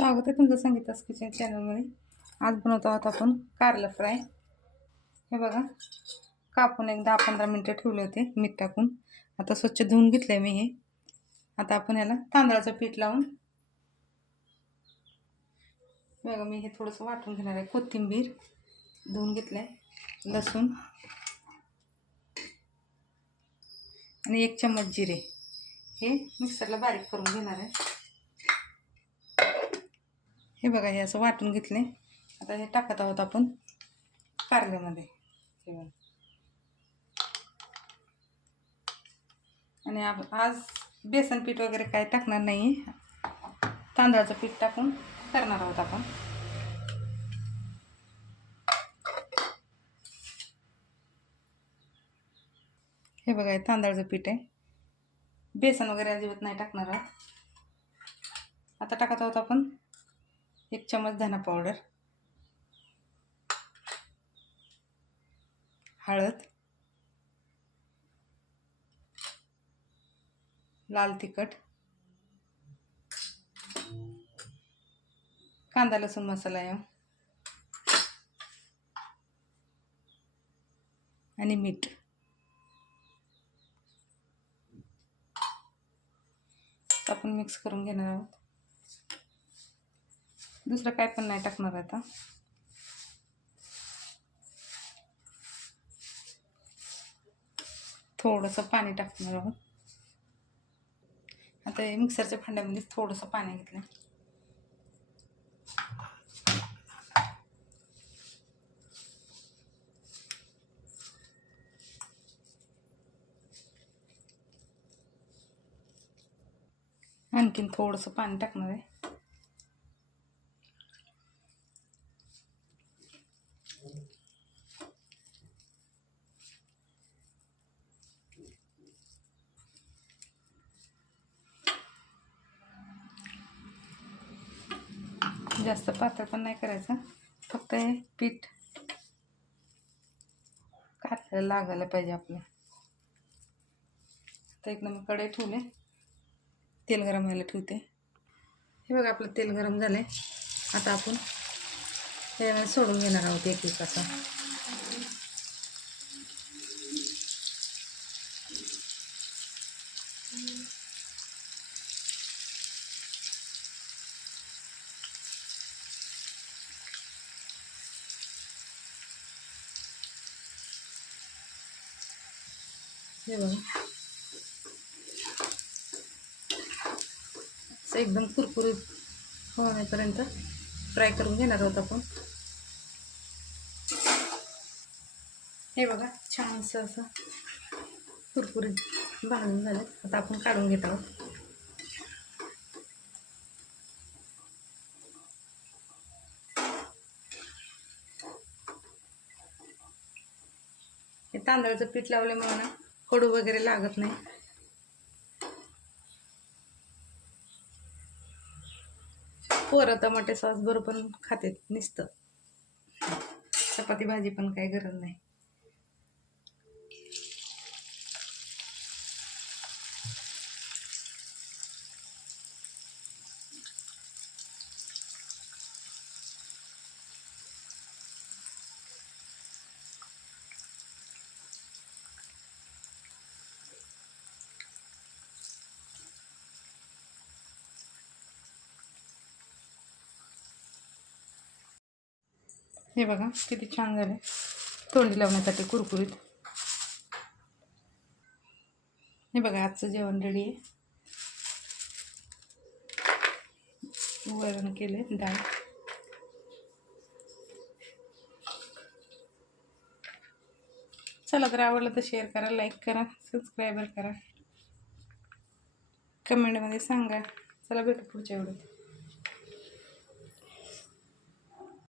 स्वागत आहे तुमचं संगीतास किचन चॅनलमध्ये आज बनवतो आहोत आपण कारलं फ्राय. हे बघा कापून एक दहा पंधरा मिनटं ठेवले होते मीठ टाकून. आता स्वच्छ धुवून घेतलं आहे मी हे. आता आपण याला तांदळाचं पीठ लावून. बघा मी हे थोडंसं वाटून घेणार आहे. कोथिंबीर धुवून घेतलं आहे लसूण. आणि एक चम्मच जिरे. हे मिक्सरला बारीक करून घेणार आहे. हे बघा हे असं वाटून घेतले. आता हे टाकत आहोत आपण कारल्यामध्ये हे बघा. आणि आप- आज बेसन पीठ वगैरे काय टाकणार नाही. तांदळाचं पीठ टाकून करणार आहोत आपण. हे बघा तांदळाचं पीठ आहे. बेसन वगैरे अजिबात नाही टाकणार आहोत. आता टाकत आहोत आपण एक चमच धना पावडर. हळद. लाल तिखट. कांदा लसूण मसाला आहे आणि मीठ. आपण मिक्स करून घेणार आहोत. दुसरं काय पण नाही टाकणार आता. थोडंसं पाणी टाकणार आहोत. आता हे मिक्सरच्या भांड्यामध्ये थोडंसं पाणी घेतलं आणखीन थोडंसं पाणी टाकणार आहे. जास्त पातळ पण नाही करायचं. फक्त हे पीठ कातायला लागायला पाहिजे आपल्या आता एक मी कढई ठेवले तेल गरम व्हायला ठेवते. हे बघा आपलं तेल गरम झालं आहे आता आपण हे सोडून घेणार आहोत एक एक असं. हे बघा. असं एकदम कुरकुरीत होण्यापर्यंत फ्राय करून घेणार आहोत आपण. हे बघा छानसं असं कुरकुरीत भाजून झालं. आता आपण काढून घेत आहोत. हे तांदळाचं पीठ लावल्यामुळे ना. कडू वगैरे लागत नाही. पोरं टमाटे सॉस बरोबर खाते निसतं. चपाती भाजी पण काही गरज नाही. हे बघा किती छान झाले. तोंडी लावण्यासाठी कुरकुरीत. हे बघा आजचं जेवण रेडी आहे. वरण केले डाळ. चला तर आवडलं तर शेअर करा लाईक करा सबस्क्राईबर करा. कमेंटमध्ये सांगा. चला भेटू पुढच्या वेळेस